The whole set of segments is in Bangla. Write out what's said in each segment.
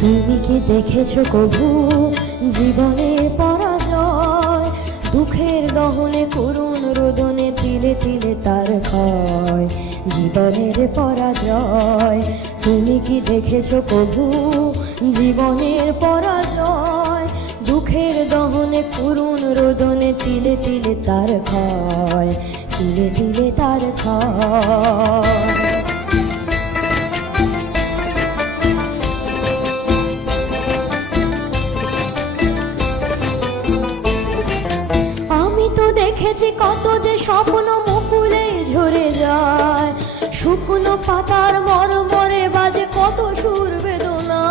তুমি কি দেখেছো কভু জীবনের পরাজয়? দুঃখের দহনে করুণ রোদনে তিলে তিলে তার ক্ষয়, জীবনের পরাজয়। তুমি কি দেখেছো কভু জীবনের পরাজয়? দুঃখের দহনে করুণ রোদনে তিলে তিলে তার ক্ষয়, তিলে তিলে তার ক্ষয়। দেখেছি কত যে স্বপ্ন মুকুলে ঝরে যায়, শুকনো পাতার মরমরে বাজে কত সুর বেদনা।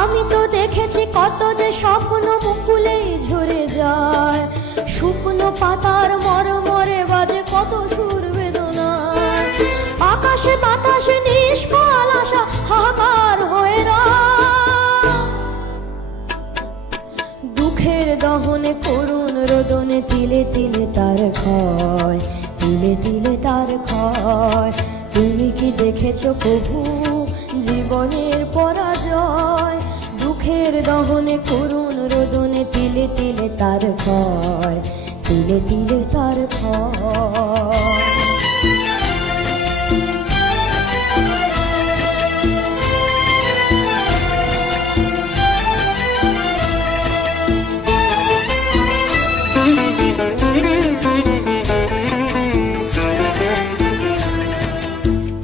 আমি তো দেখেছি কত যে স্বপ্ন মুকুলে ঝরে যায়, শুকনো পাতার মরমরে বাজে কত সুর বেদনা। আকাশে বাতাসে নিষ্ফল আশা হাহাকার হয়ে দুঃখের দহনে করুণ রোদনে তিলে তিলে তার ক্ষয়, তিলে তিলে তার ক্ষয়। তুমি কি দেখেছো কভু জীবনের পরাজয়? দুঃখের দহনে করুণ রোদনে তিলে তিলে তার ক্ষয়, তিলে তিলে তার ক্ষয়।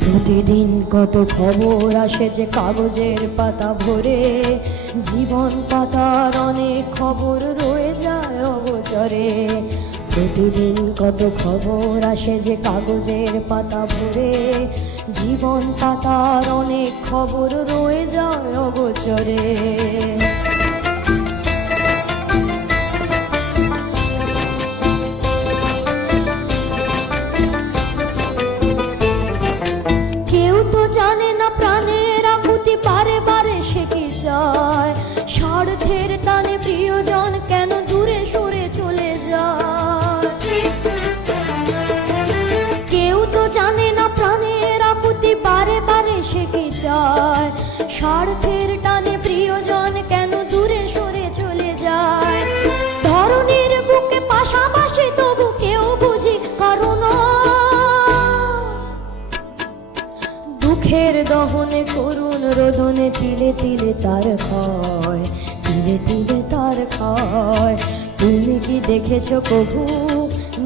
প্রতিদিন কত খবর আসে যে কাগজের পাতা ভরে, জীবন পাতার অনেক খবর রয়ে যায় অগোচরে। প্রতিদিন কত খবর আসে যে কাগজের পাতা ভরে, জীবন পাতার অনেক খবর রয়ে যায় অগোচরে। জানে না প্রাণের আকুতি বারে বারে সে কি চায়, স্বার্থের টানে প্রিয়জন কেন দূরে সরে চলে যায়। কেউ তো জানে না প্রাণের আকুতি বারে বারে সে কি চায়, স্বার্থের টানে প্রিয়জন কেন দূরে সরে চলে যায়। ধরনীর বুকে পাশাপাশি তবু কেউ বুঝি কারণ দুঃখের দহনে করুণ রোদনে তিলে তিলে তার ক্ষয়, তিলে তিলে তার ক্ষয়। তুমি কি দেখেছো কভু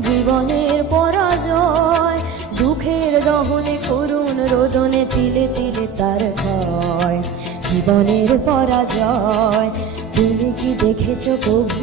জীবনের পরাজয়? দুঃখের দহনে করুণ রোদনে তিলে তিলে তার ক্ষয়, জীবনের পরাজয়। তুমি কি দেখেছো কভু?